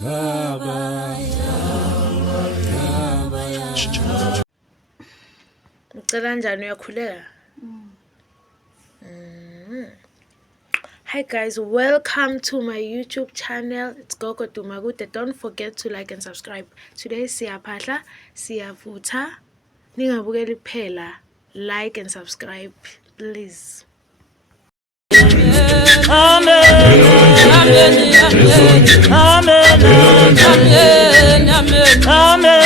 Hi guys, welcome to my YouTube channel. It's Gogo Dumagute. Don't forget to like and subscribe. Today siyaphahla, siyavutha. Ningabukeli kuphela. Like and subscribe, please. Amen. Amen. Amen. Amen.